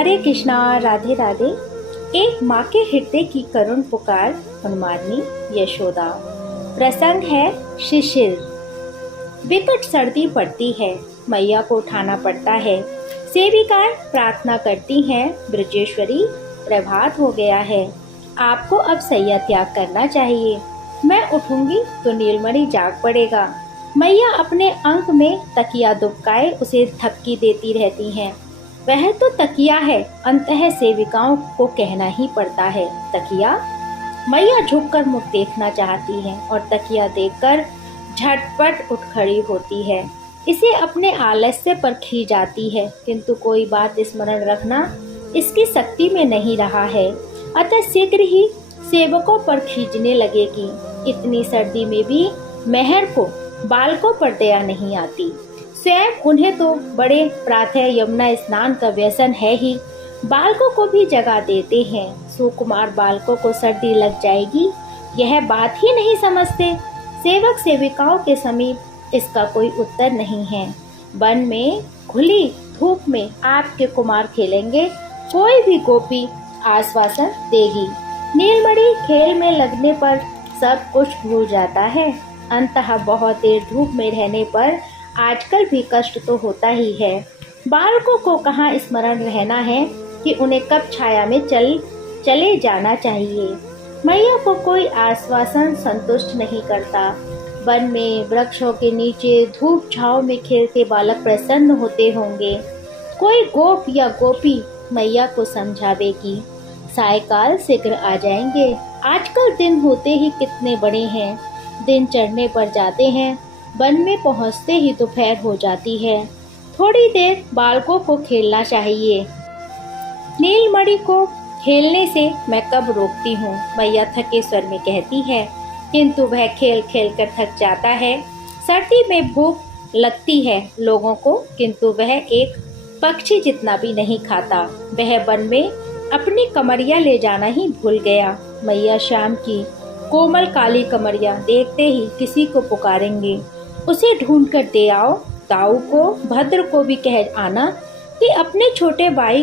हरे कृष्णा, राधे राधे। एक माँ के हृदय की करुण पुकार, उन्मादनी यशोदा। प्रसंग है शिशिर। विकट सर्दी पड़ती है, मैया को उठाना पड़ता है। सेविकाएं प्रार्थना करती हैं, ब्रजेश्वरी प्रभात हो गया है, आपको अब सैया त्याग करना चाहिए। मैं उठूंगी तो नीलमणि जाग पड़ेगा। मैया अपने अंक में तकिया दुबकाए उसे थपकी देती रहती हैं। वह तो तकिया है, अंततः सेविकाओं को कहना ही पड़ता है, तकिया। मैया झुककर मुख देखना चाहती है और तकिया देखकर झटपट उठ खड़ी होती है। इसे अपने आलस्य पर खींच जाती है, किंतु कोई बात स्मरण रखना इसकी शक्ति में नहीं रहा है, अतः शीघ्र ही सेवकों पर खींचने लगेगी। इतनी सर्दी में भी मेहर को बालकों पर दया नहीं आती। स्वयं उन्हें तो बड़े प्रातः यमुना स्नान का व्यसन है ही, बालकों को भी जगा देते हैं। सुकुमार बालकों को सर्दी लग जाएगी, यह बात ही नहीं समझते। सेवक सेविकाओं के समीप इसका कोई उत्तर नहीं है। वन में खुली धूप में आपके कुमार खेलेंगे, कोई भी गोपी आश्वासन देगी। नीलमणि खेल में लगने पर सब कुछ भूल जाता है। अंततः बहुत देर धूप में रहने पर आजकल भी कष्ट तो होता ही है। बालकों को कहाँ स्मरण रहना है कि उन्हें कब छाया में चले जाना चाहिए। मैया को कोई आश्वासन संतुष्ट नहीं करता। वन में वृक्षों के नीचे धूप छांव में खेलते बालक प्रसन्न होते होंगे। कोई गोप या गोपी मैया को समझावेगी। सायकाल शीघ्र आ जाएंगे। आजकल दिन होते ही कितने बड़े हैं। दिन चढ़ने पर जाते हैं, वन में पहुंचते ही दोपहर हो जाती है। थोड़ी देर बालकों को खेलना चाहिए। नीलमणि को खेलने से मैं कब रोकती हूँ, मैया थके स्वर में कहती है, किंतु वह खेल खेल कर थक जाता है। सर्दी में भूख लगती है लोगों को, किंतु वह एक पक्षी जितना भी नहीं खाता। वह वन में अपनी कमरिया ले जाना ही भूल गया। मैया शाम की कोमल काली कमरिया देखते ही किसी को पुकारेंगे, उसे ढूंढ कर दे आओ। दाऊ को भद्र को भी कह आना कि अपने छोटे भाई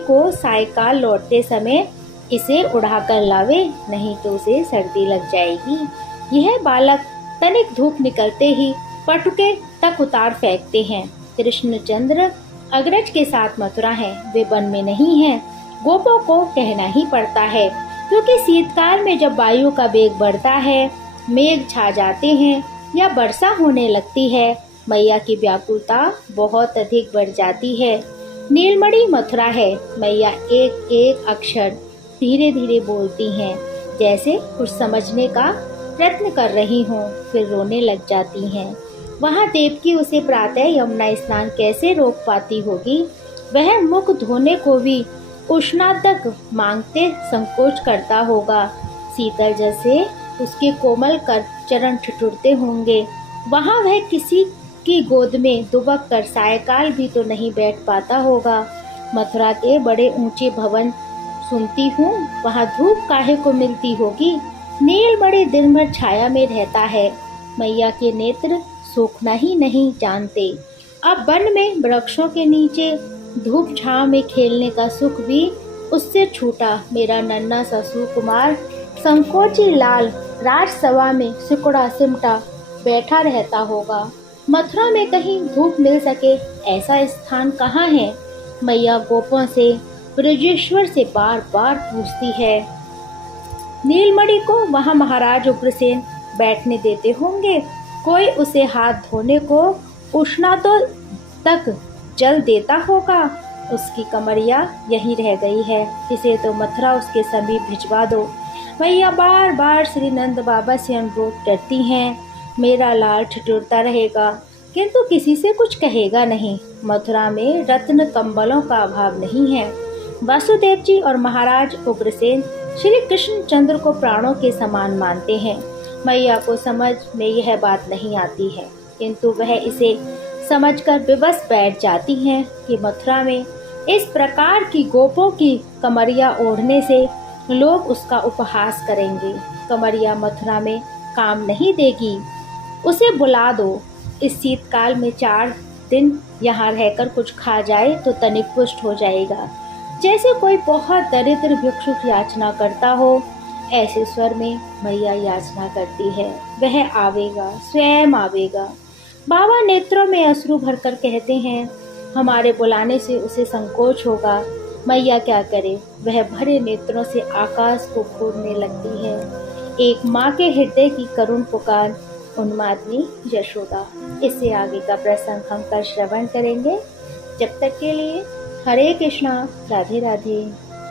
को सायकाल लौटते समय इसे उड़ा कर लावे, नहीं तो उसे सर्दी लग जाएगी। यह बालक तनिक धूप निकलते ही पटुके तक उतार फेंकते हैं। कृष्णचंद्र अग्रज के साथ मथुरा है, वे वन में नहीं है। गोपों को कहना ही पड़ता है, क्योंकि शीतकाल में जब वायु का वेग बढ़ता है, मेघ छा जाते हैं या वर्षा होने लगती है, मैया की व्याकुलता बहुत अधिक बढ़ जाती है। नीलमणि मथुरा है, मैया एक एक अक्षर धीरे धीरे बोलती हैं, जैसे कुछ समझने का प्रयत्न कर रही हों, फिर रोने लग जाती हैं। वहाँ देवकी उसे प्रातः यमुना स्नान कैसे रोक पाती होगी। वह मुख धोने को भी उष्णादक मांगते संकोच करता होगा। शीतल जल से उसके कोमल कर चरण ठिठुरते होंगे। वहाँ वह किसी की गोद में दुबक कर सायकाल भी तो नहीं बैठ पाता होगा। मथुरा के बड़े ऊंचे भवन सुनती हूँ, वहाँ धूप काहे को मिलती होगी। नीलमणि दिन भर छाया में रहता है, मैया के नेत्र सूखना ही नहीं जानते। अब वन में वृक्षों के नीचे धूप छांव में खेलने का सुख भी उससे छूटा। मेरा नन्हा सा सुकुमार संकोची लाल राजसभा में सिकुड़ा सिमटा बैठा रहता होगा। मथुरा में कहीं धूप मिल सके ऐसा स्थान कहाँ है। मैया गोपों से ब्रजेश्वर से बार बार पूछती है। नीलमणि को वहाँ महाराज उग्रसेन बैठने देते होंगे। कोई उसे हाथ धोने को उष्णादों तक जल देता होगा। उसकी कमरिया यहीं रह गई है, इसे तो मथुरा उसके समीप भिजवा दो। मैया बार बार श्री नंद बाबा से अनुरोध करती हैं। मेरा लाल ठिठुरता रहेगा, किंतु किसी से कुछ कहेगा नहीं। मथुरा में रत्न कंबलों का अभाव नहीं है। वासुदेव जी और महाराज उग्रसेन श्री कृष्णचंद्र को प्राणों के समान मानते हैं। मैया को समझ में यह बात नहीं आती है, किंतु वह इसे समझकर विवश बैठ जाती हैं कि मथुरा में इस प्रकार की गोपों की कमरिया ओढ़ने से लोग उसका उपहास करेंगे। कमरिया मथुरा में काम नहीं देगी, उसे बुला दो। इस शीतकाल में 4 दिन यहाँ रहकर कुछ खा जाए तो तनिक पुष्ट हो जाएगा। जैसे कोई बहुत दरिद्र भिक्षुक याचना करता हो, ऐसे स्वर में मैया याचना करती है। वह आवेगा, स्वयं आवेगा। बाबा नेत्रों में अश्रु भरकर कहते हैं, हमारे बुलाने से उसे संकोच होगा। मैया क्या करे, वह भरे नेत्रों से आकाश को खोदने लगती है। एक माँ के हृदय की करुण पुकार, उन्मादनी यशोदा। इससे आगे का प्रसंग हम कल श्रवण करेंगे। जब तक के लिए हरे कृष्णा, राधे राधे।